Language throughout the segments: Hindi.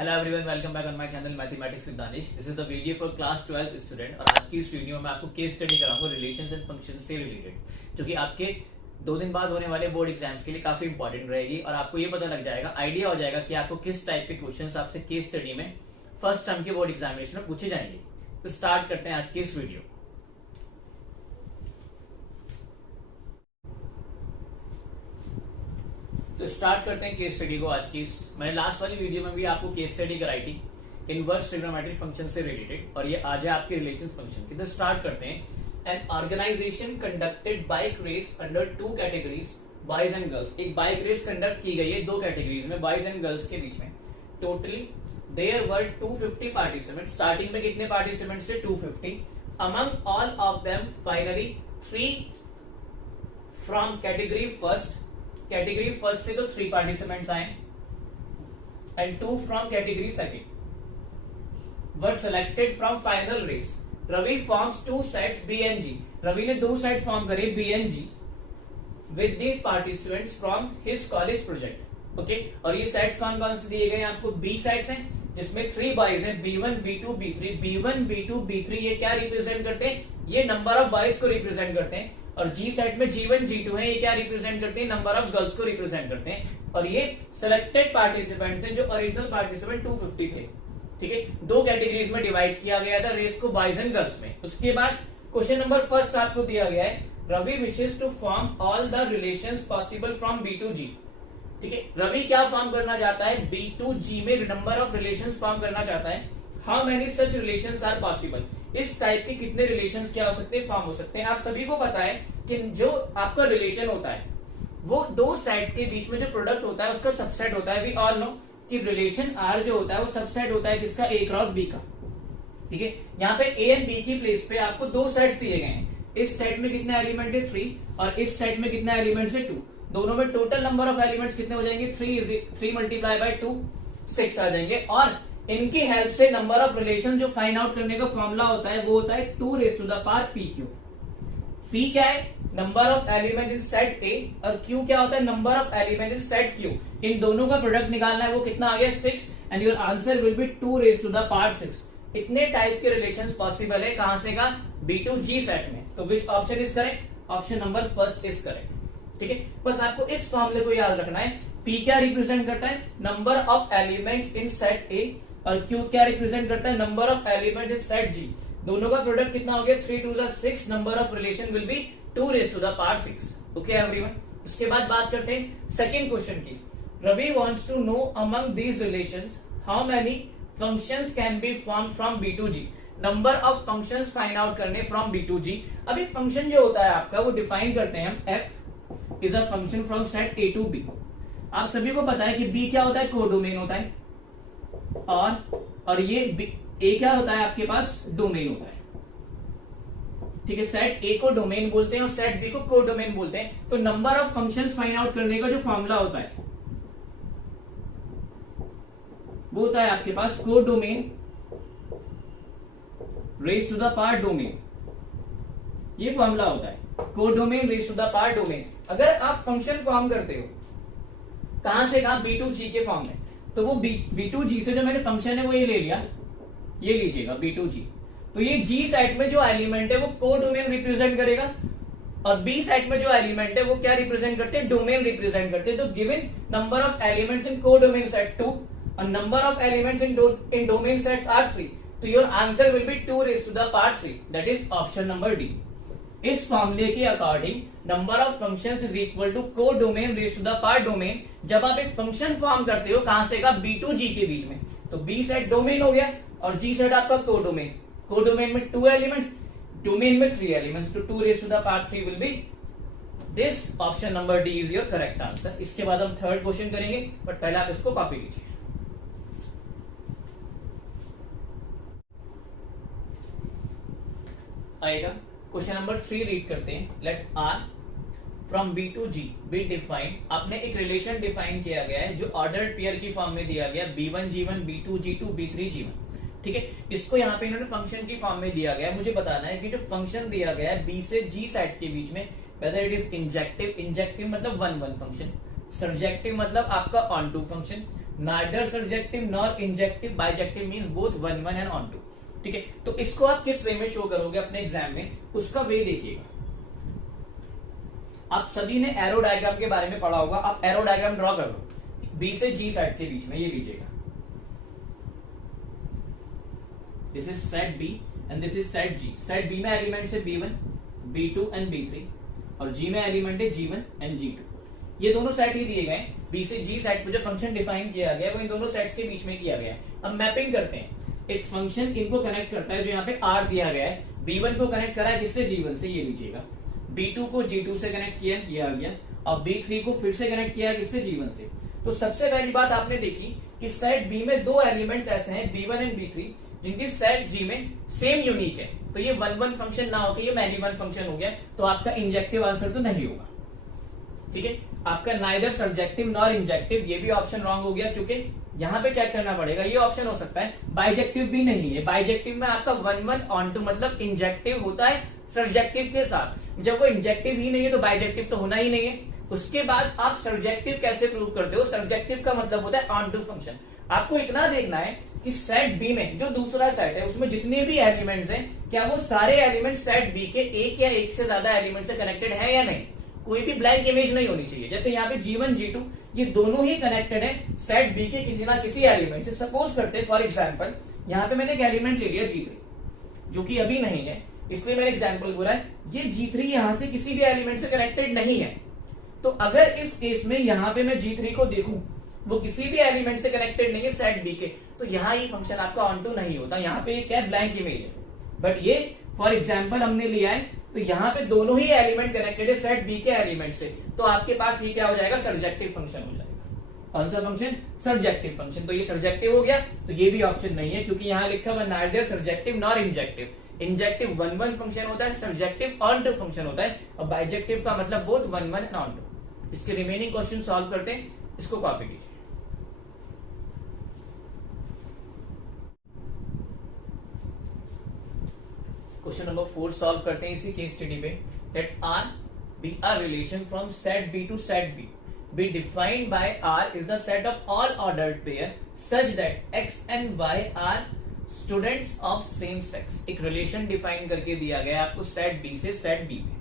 Hello everyone, welcome back on my channel mathematics with Danish. This is the video for class 12 student. और आज की इस वीडियो में मैं आपको केस स्टडी कराऊंगा रिलेशंस एंड फंक्शंस से रिलेटेड, जो कि आपके 2 दिन बाद होने वाले बोर्ड एग्जाम्स के लिए काफी इंपॉर्टेंट रहेगी। और आपको ये पता लग जाएगा, आइडिया हो जाएगा कि आपको किस टाइप के क्वेश्चंस आपसे केस स्टडी में फर्स्ट टर्म के बोर्ड एग्जामिनेशन में पूछे जाएंगे। तो स्टार्ट करते हैं आज की इस वीडियो। तो स्टार्ट करते हैं केस स्टडी को आज की। मैंने लास्ट वाली वीडियो में भी आपको केस स्टडी कराई थी इनवर्स ट्रिग्नोमेट्रिक फंक्शन से रिलेटेड, और ये आज है आपके रिलेशंस फंक्शन की। तो स्टार्ट करते हैं। An organization conducted bike race under 2 categories boys and girls. एक बाइक रेस कंडक्ट की गई है 2 कैटेगरीज में, बॉयज एंड गर्ल्स के बीच में। Totally there were 250 participant. Starting में कितने पार्टिसिपेंट से 250। Among all of them finally 3 from category first. Category first से तो 3 पार्टिसिपेंट्स आए and 2 from category second were selected from final race. Ravi forms 2 sets B and G. Ravi ने 2 सेट फॉर्म करे B and G with these participants from his college project. Okay, और ये सेट्स कौन कौन से दिए गए आपको? बी सेट्स हैं जिसमें 3 बॉयज हैं, B1 B2 B3। B1 B2 B3 ये क्या रिप्रेजेंट करते हैं? ये नंबर ऑफ बॉयज को रिप्रेजेंट करते हैं। और जी सेट में G1 G2 है, ये क्या रिप्रेजेंट करते हैं? नंबर ऑफ गर्ल्स को रिप्रेजेंट करते हैं। और ये सिलेक्टेड पार्टिसिपेंट्स हैं जो ओरिजिनल पार्टिसिपेंट 250 थे। ठीक है, 2 कैटेगरीज में डिवाइड किया गया था रेस को, बॉयज एंड गर्ल्स में। उसके बाद क्वेश्चन नंबर फर्स्ट आपको दिया गया है, Ravi wishes to form all the relations possible from B to G। ठीक है, रवि क्या फॉर्म करना चाहता है? B to G में नंबर ऑफ रिलेशंस फॉर्म करना चाहता है। How many such relations are possible? इस टाइप के कितने रिलेशंस क्या हो सकते हैं? फॉर्म हो सकते हैं। आप सभी को पता है कि जो आपका रिलेशन होता है वो 2 साइड्स के बीच में जो प्रोडक्ट होता है उसका सबसेट होता है। वी ऑल नो कि रिलेशन आर जो होता है वो सबसेट होता है किसका? A क्रॉस B का। ठीक है, यहाँ पे A एंड B की प्लेस पे आपको 2 सेट्स दिए गए हैं। इस सेट में कितने एलिमेंट है? 3, और इस सेट में कितने एलिमेंट्स है? 2। दोनों में टोटल नंबर ऑफ एलिमेंट्स कितने हो जाएंगे? 3 मल्टीप्लाई बाय 2 6 आ जाएंगे। और इनकी हेल्प से नंबर ऑफ रिलेशन जो फाइंड आउट करने का फॉर्मूला होता है वो होता है 2 raised to the power p3। p क्या है? Number of element in set A, और q क्या होता है? Number of element in set Q। इन दोनों का प्रोडक्ट निकालना है, वो कितना आ गया? 6, and your answer will be 2 raised to the power 6। इतने टाइप के रिलेशंस पॉसिबल है। कहां से का? B to G सेट में। तो which option is correct? Option number first is correct. ठीक है, बस आपको इस फॉर्मूले को याद रखना है। P क्या रिप्रेजेंट करता है? Number of elements in set A, और Q क्या रिप्रेजेंट करता है? Number of element in set G। दोनों का प्रोडक्ट कितना हो गया? 3 2 6। Number of relation will be 2 raised to the power 6। Okay everyone, उसके बाद बात करते हैं सेकंड क्वेश्चन की। Ravi wants to know among these relations how many functions can be form from B to G। Number of functions find out करने फ्रॉम B to G। अब एक फंक्शन जो होता है आपका वो डिफाइन करते हैं हम, f is a function from set A to B। आप सभी को पता है कि B क्या होता है? कोडोमेन होता है। और ये A क्या होता है आपके पास? डोमेन होता है। ठीक है, सेट A को डोमेन बोलते हैं और सेट B को कोडोमेन बोलते हैं। तो number of functions find out करने का जो फॉर्मूला होता है वो होता है आपके पास codomain raise to the power domain. ये फॉर्मूला होता है codomain raise to the power domain. अगर आप फंक्शन फॉर्म करते हो कहां से? कहां? B to G के फॉर्म में। तो वो B to G से जो मैंने फंक्शन है वो ये ले लिया, ये लीजिएगा B to G। तो ये G सेट में जो एलिमेंट है वो कोडोमेन रिप्रेजेंट करेगा, और B सेट में जो एलिमेंट है वो क्या रिप्रेजेंट करते हैं? डोमेन रिप्रेजेंट करते हैं। तो given number of elements in codomain set 2 और number of elements in domain sets are 3। तो your answer will be 2 raised to the power 3। That is option number D. इस फॉर्मूले के according number of functions is equal to codomain raise to the power domain. जब आप एक फंक्शन फॉर्म करते हो कहां से का? B to G के बीच में। तो B सेट डोमेन हो गया और G सेट आपका कोडोमेन। कोडोमेन में 2 एलिमेंट्स, डोमेन में 3 एलिमेंट्स। तो 2 raised to the power 3 will be this. Option number D is your correct answer. इसके बाद हम थर्ड क्वेश्चन करेंगे, बट पहले आप इसको कॉपी कीजिए। आएगा क्वेश्चन नंबर 3 रीड करते हैं। Let R from B to G be defined. आपने एक रिलेशन डिफाइन किया गया है जो ऑर्डर्ड पेयर की फॉर्म में दिया गया, B1 G1 B2 G2 B3 G1। ठीक है, इसको यहाँ पे इन्होंने फंक्शन की फॉर्म में दिया गया है। मुझे बताना है कि जो फंक्शन दिया गया है B से G सेट के बीच में, whether it is injective, injective मतलब 1 1 फंक्शन, सब्जेक्टिव मतलब आपका onto function, neither surjective nor injective, bijective means both one one and onto. ठीक है, तो इसको आप किस वे में शो करोगे अपने एग्जाम में, उसका वे देखिएगा। आप सभी ने एरो डायग्राम के बारे में पढ़ा होगा, आप एरो डायग्राम ड्रॉ कर लो, बी से जी साइड के बीच में ये लीजिएगा, this is set B and this is set G. Set B में एलिमेंट है B1, B2 एंड B3 और जी में एलिमेंट है G1 एंड G2। ये दोनों सेट ही दिए गए, बी से जी सेट पे जो फंक्शन डिफाइन किया गया वो इन दोनों सेट्स के बीच में किया गया है। अब मैपिंग करते हैं, एक फंक्शन इनको कनेक्ट करता है जो यहाँ पे R दिया गया है, B1 को कनेक्ट करा है किससे, G1 से, ये लीजिएगा, B2 को G2 से कनेक्ट किया, ये आ गया, और B3 को फिर से कनेक्ट किया किससे, G1 से। तो सबसे पहली बात आपने देखी कि सेट बी में दो एलिमेंट्स ऐसे हैं B1 एंड B3 जिनकी सेट जी में सेम यूनिक है, तो ये वन वन फंक्शन ना होकर ये मैनी वन फंक्शन हो गया, तो आपका इंजेक्टिव आंसर तो नहीं होगा। ठीक है, आपका नाइदर सब्जेक्टिव नॉर इंजेक्टिव, ये भी ऑप्शन रॉन्ग हो गया, क्योंकि यहां पे चेक करना पड़ेगा, ये ऑप्शन हो सकता है। बाइजेक्टिव भी नहीं है, बाइजेक्टिव में आपका वन वन ऑन टू मतलब इंजेक्टिव होता है सब्जेक्टिव के साथ, जब वो इंजेक्टिव ही नहीं है तो बाइजेक्टिव तो होना ही नहीं है। उसके बाद आप सब्जेक्टिव कैसे प्रूव करते हो, सब्जेक्टिव का मतलब होता है ऑन टू फंक्शन। आपको इतना देखना है कि सेट बी में जो दूसरा सेट है उसमें जितने भी एलिमेंट्स हैं, क्या वो सारे एलिमेंट सेट बी के एक या एक से ज्यादा एलिमेंट से कनेक्टेड है या नहीं, कोई भी ब्लैंक इमेज नहीं होनी चाहिए। जैसे यहाँ पे G1 G2 ये दोनों ही कनेक्टेड है सेट बी के किसी ना किसी एलिमेंट से। सपोज करते फॉर एग्जांपल यहाँ पे मैंने एक एलिमेंट ले लिया G3 जो कि अभी नहीं है, इसलिए मैंने एग्जांपल बोला है, ये G3 यहाँ से किसी भी एलिमेंट से कनेक्टेड नहीं है। तो अगर इस केस में यहाँ पे मैं G3 को देखूं वो किसी भी एलिमेंट से कनेक्टेड नहीं है सेट बी के, तो यहाँ ये फंक्शन आपका ऑन टू नहीं होता, यहाँ पे क्या ब्लैंक इमेज है। बट ये फॉर एग्जांपल हमने लिया है, तो यहाँ पे दोनों ही एलिमेंट कनेक्टेड है सेट बी के एलिमेंट से, तो आपके पास ये क्या हो जाएगा, सब्जेक्टिव फंक्शन हो जाएगा। कौन सा फंक्शन, सब्जेक्टिव फंक्शन। तो ये सब्जेक्टिव हो गया, तो ये भी ऑप्शन नहीं है, क्योंकि यहाँ लिखा हुआ neither subjective nor injective. Injective one one function होता है, सब्जेक्टिव ऑन टू फंक्शन होता है, और बाइजेक्टिव का मतलब both one one and onto. इसके रिमेनिंग क्वेश्चन सॉल्व करते हैं, इसको कॉपी कीजिए। क्वेश्चन नंबर 4 सॉल्व करते हैं इसी केस स्टडी पे। That R be a relation from set B to set B be defined by R is the set of all ordered pair such that X and Y are students of same sex। एक रिलेशन डिफाइन करके दिया गया है आपको सेट B से सेट B में,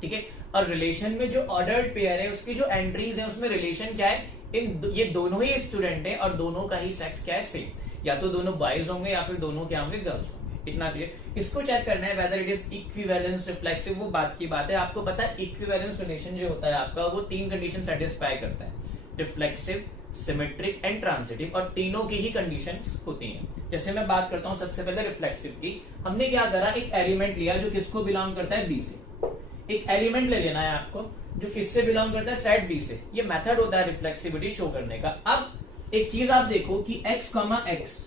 ठीक है। और रिलेशन में जो ऑर्डर्ड पेयर है उसकी जो एंट्रीज है उसमें रिलेशन क्या है, ये दोनों ही स्टूडेंट है और दोनों का ही सेक्स क्या है, सेम, या तो दोनों बॉयज होंगे या फिर दोनों क्या होंगे, गर्ल्स होंगे। इतना क्लियर। इसको चेक करना है weather it is equivalence reflexive, वो बात की बात है। आपको पता है इक्विवेलेंस रिलेशन जो होता है आपका वो तीन कंडीशन सेटिस्फाई करता है, रिफ्लेक्सिव, सिमेट्रिक एंड ट्रांजिटिव, और तीनों की ही कंडीशंस होती हैं। जैसे मैं बात करता हूं सबसे पहले रिफ्लेक्सिव की। हमने क्या करा, एक एलिमेंट लिया जो किसको बिलोंग करता है, बी से। एक एलिमेंट ले लेना है आपको जो किससे बिलोंग करता है, सेट बी से। ये मेथड होता है रिफ्लेक्सिविटी शो करने का। अब एक चीज आप देखो कि x, x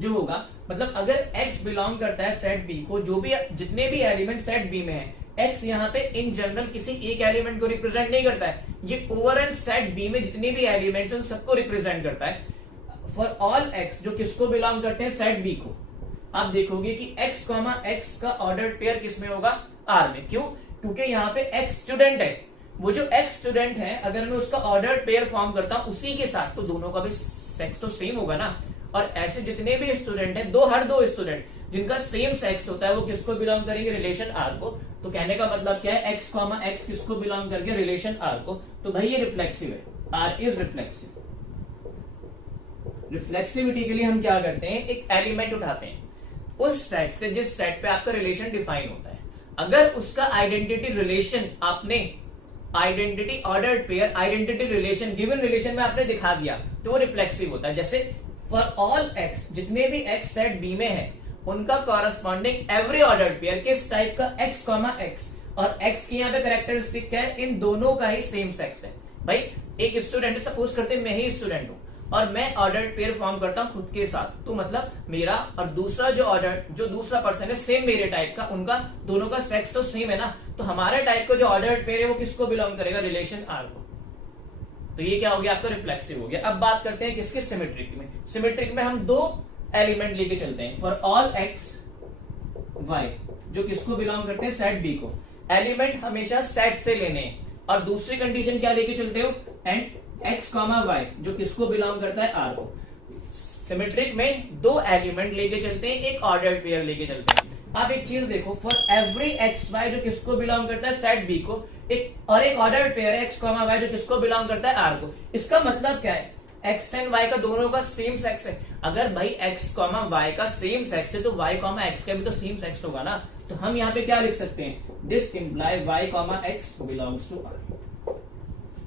जो होगा, मतलब अगर x बिलोंग करता है सेट बी को, जो भी जितने भी एलिमेंट सेट बी में है, x यहाँ पे इन जनरल किसी एक एलिमेंट को रिप्रेजेंट नहीं करता है, ये ओवरऑल सेट बी में जितने भी एलिमेंट्स हैं सबको रिप्रेजेंट करता है। फॉर ऑल x जो किसको बिलोंग करते हैं, सेट बी को, आप देखोगे कि x, x का ऑर्डर्ड पेयर किसमें होगा, R में। क्यों, क्योंकि यहाँ पे x स्टूडेंट है, वो जो x स्टूडेंट है अगर मैं उसका ऑर्डर्ड पेयर फॉर्म करता हूं उसी के साथ, तो दोनों का भी सेक्स तो सेम होगा ना। और ऐसे जितने भी स्टूडेंट हैं, हर दो स्टूडेंट जिनका सेम सेक्स होता है वो किसको बिलोंग करेंगे, रिलेशन R को। तो कहने का मतलब क्या है, x, x किसको बिलोंग करके, रिलेशन R को। तो भाई ये रिफ्लेक्सिव है, R इज रिफ्लेक्सिव। रिफ्लेक्सिविटी के लिए हम क्या करते हैं, एक एलिमेंट उठाते हैं उस सेट से जिस सेट पे आपका रिलेशन डिफाइन होता है। अगर उसका आइडेंटिटी रिलेशन आपने identity ordered pair, identity relation given relation में आपने दिखा दिया तो वो रिफ्लेक्सिव होता है। जैसे फॉर ऑल x, जितने भी x सेट B में है उनका कॉरस्पॉन्डिंग एवरी ऑर्डर्ड पेयर किस टाइप का, x, x, और x की यहाँ पे कैरेक्टरिस्टिक क्या है, इन दोनों का ही सेम सेक्स है। भाई एक स्टूडेंट, सपोज करते मैं ही स्टूडेंट हूं और मैं ऑर्डर्ड पेयर फॉर्म करता हूं खुद के साथ, तो मतलब मेरा और दूसरा जो दूसरा पर्सन है सेम मेरे टाइप का, उनका दोनों का सेक्स तो सेम है ना, तो हमारे टाइप का जो ऑर्डर्ड पेयर है वो किसको बिलोंग करेगा, रिलेशन R को। तो ये क्या हो गया, आपका रिफ्लेक्सिव हो गया। अब बात करते हैं किसके, सिमेट्रिक में। सिमेट्रिक में हम दो एलिमेंट लेके चलते हैं, फॉर ऑल x, y जो किसको बिलोंग करते हैं, सेट B को। एलिमेंट हमेशा सेट से लेने हैं, और दूसरी कंडीशन क्या लेके चलते हो, एंड एक्स कॉमा वाई जो किसको बिलोंग करता है, आर को। सिमेट्रिक में दो एलिमेंट लेके चलते हैं, एक ऑर्डर्ड पेयर लेके चलते हैं। आप एक चीज देखो, फॉर एवरी एक्स वाई जो किसको बिलोंग करता है, सेट बी को, एक ऑर्डर्ड पेयर है एक्स कॉमा वाई जो किसको बिलोंग करता है, आर को। इसका मतलब क्या है, एक्स एंड वाई का दोनों का सेम सेक्स है। अगर भाई एक्स कॉमा वाई का सेम सेक्स है तो वाई कॉमा एक्स का भी तो सेम सेक्स होगा ना। तो हम यहाँ पे क्या लिख सकते हैं, this imply y comma x belongs to R.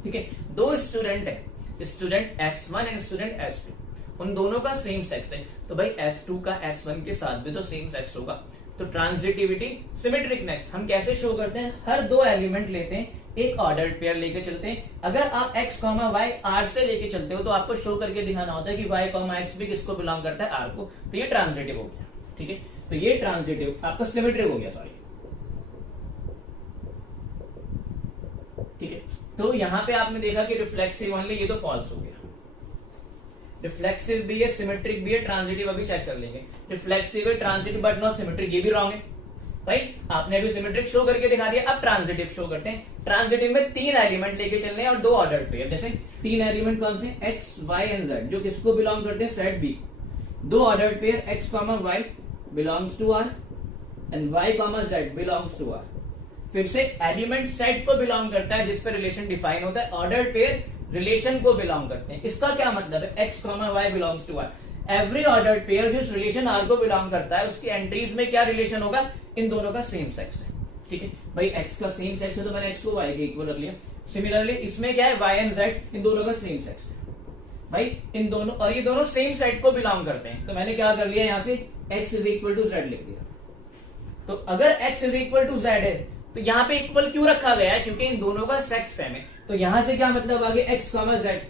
ठीक है, दो स्टूडेंट है, student S1 and student S2, उन दोनों का सेम सेक्स है, तो भाई S2 का S1 के साथ भी तो सेम सेक्स होगा। तो ट्रांजिटिविटी, सिमेट्रिकनेस हम कैसे शो करते हैं, हर दो एलिमेंट लेते हैं, एक ऑर्डर्ड पेयर लेके चलते हैं। अगर आप x कॉमा वाई आर से लेके चलते हो तो आपको शो करके दिखाना होता है कि y कॉमा एक्स भी किसको बिलोंग करता है, आर को। तो ये ट्रांजिटिव हो गया। ठीक है, तो ये ट्रांजिटिव आपका सिमेट्रिक हो गया, सॉरी। ठीक है, तो यहां पे आपने देखा कि रिफ्लेक्सिव ओनली, ये तो फॉल्स हो गया। रिफ्लेक्सिव भी है, सिमेट्रिक भी है, ट्रांजिटिव अभी चेक कर लेंगे। रिफ्लेक्सिव है, ट्रांजिटिव बट नॉट सिमेट्रिक, ये भी रॉन्ग है। भाई आपने अभी सिमेट्रिक शो करके दिखा दिया, अब ट्रांजिटिव शो करते हैं। ट्रांजिटिव में तीन एलिमेंट लेके चलने हैं और दो ऑर्डर्ड पेयर। जैसे तीन एलिमेंट कौन से, एक्स वाई एंड जेड जो किसको बिलोंग करते हैं, सेट बी। दो ordered pair x comma y belongs to R and y comma z belongs to R. फिर से एलिमेंट सेट को बिलोंग करता है जिस पर रिलेशन डिफाइन होता है, ऑर्डर्ड पेयर रिलेशन को बिलोंग करते हैं। इसका क्या मतलब है, x comma y belongs to R. Every ordered pair जिस रिलेशन आर को बिलोंग करता है उसकी एंट्रीज में क्या रिलेशन होगा, इन दोनों का सेम सेक्स है। ठीक है भाई, एक्स का सेम सेक्स है तो मैंने एक्स को वाई के इक्वल रख लिया। सिमिलरली इसमें क्या है, वाई एंड जेड इन दोनों का सेम सेक्स है। भाई इन दोनों, और ये दोनों सेम सेट को बिलोंग करते हैं, तो मैंने क्या कर लिया, यहां से x is equal to z लिख दिया। तो अगर x is equal to z है तो यहाँ पे इक्वल क्यों रखा गया है, क्योंकि इन दोनों का सेक्स सेम है। तो यहां से क्या मतलब आगे, एक्स कॉमा जेड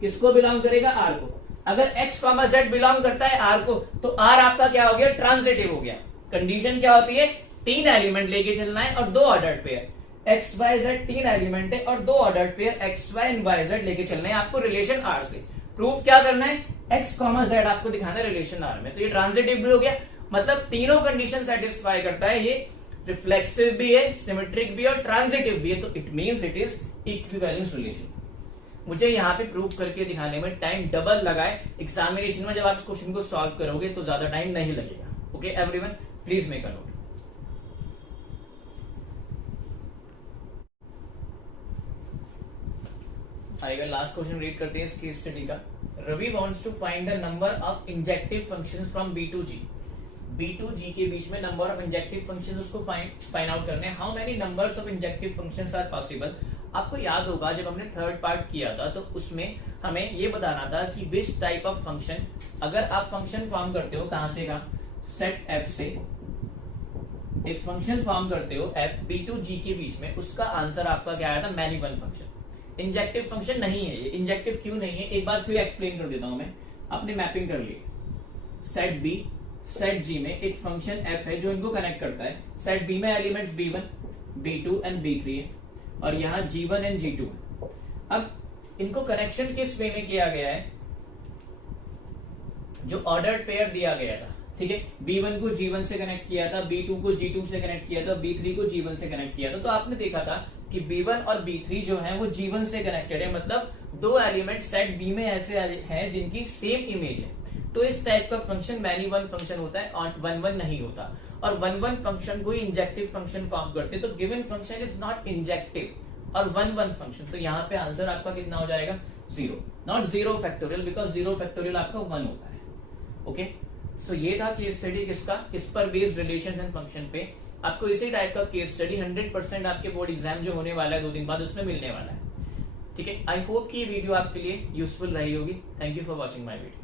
किसको बिलोंग करेगा, आर को। अगर एक्स कॉमा जेड बिलोंग करता है आर को तो आर आपका क्या हो गया, ट्रांजिटिव हो गया। कंडीशन क्या होती है, तीन एलिमेंट लेके चलना है और दो ordered pair x y z, तीन एलिमेंट है और दो ordered pair x y and y z लेके चलना है आपको रिलेशन आर से। प्रूफ क्या करना है, एक्स कॉमा जेड आपको दिखाना है रिलेशन आर में। तो ये ट्रांजिटिव भी हो गया, मतलब तीनों कंडीशन सेटिस्फाई करता है। ये रिफ्लेक्सिव भी है, सिमेट्रिक भी है और ट्रांजिटिव भी है, तो it means it is equivalence relation. मुझे यहाँ पे प्रूफ करके दिखाने में टाइम डबल लगा है। एग्जामिनेशन में जब आप इस क्वेश्चन को सॉल्व करोगे तो ज्यादा टाइम नहीं लगेगा। Okay everyone, please make a note. आइए लास्ट क्वेश्चन रीड करते हैं इस केस स्टडी का। Ravi wants to find the number of injective functions from B to G. B to G के बीच में नंबर ऑफ इंजेक्टिव फंक्शंस उसको फाइंड आउट करने हैं। How many numbers of injective functions are possible. आपको याद होगा जब हमने थर्ड पार्ट किया था तो उसमें हमें ये बताना था कि विच टाइप ऑफ फंक्शन, अगर आप फंक्शन फॉर्म करते हो, कहां से कहा, सेट एफ से एक फंक्शन फॉर्म करते हो एफ बी टू जी के बीच में, उसका आंसर आपका क्या आया था, many one function. Injective function नहीं है ये। इंजेक्टिव क्यों नहीं है, एक बार फिर एक्सप्लेन कर देता हूं मैं। आपने मैपिंग कर ली, सेट बी सेट जी में एक फंक्शन एफ है जो इनको कनेक्ट करता है। सेट बी में elements b1 b2 and b3 है और यहाँ g1 एंड g2 है। अब इनको कनेक्शन किस वे में किया गया है, जो ऑर्डर्ड पेयर दिया गया था। ठीक है, b1 को g1 से कनेक्ट किया था, b2 को g2 से कनेक्ट किया था, b3 को g1 से कनेक्ट किया था। तो आपने देखा था कि b1 और b3 जो है वो g1 से कनेक्टेड है, मतलब दो एलिमेंट सेट b में ऐसे हैं जिनकी सेम इमेज है। तो इस टाइप का फंक्शन मैनी वन फंक्शन होता है और वन वन नहीं होता। और वन वन फंक्शन को इंजेक्टिव फंक्शन फॉर्म करते हैं। तो given function is not injective और वन वन फंक्शन, तो यहाँ पे आंसर आपका कितना हो जाएगा, zero, not zero factorial, because zero factorial आपका वन होता है। ओके, सो ये था केस स्टडी किसका, किस पर बेस्ड रिलेशन एंड फंक्शन पे। आपको इसी टाइप का केस स्टडी 100% आपके बोर्ड एग्जाम जो होने वाला है 2 दिन बाद उसमें मिलने वाला है। ठीक है, आई होप कि ये वीडियो आपके लिए यूजफुल रही होगी। Thank you for watching my video.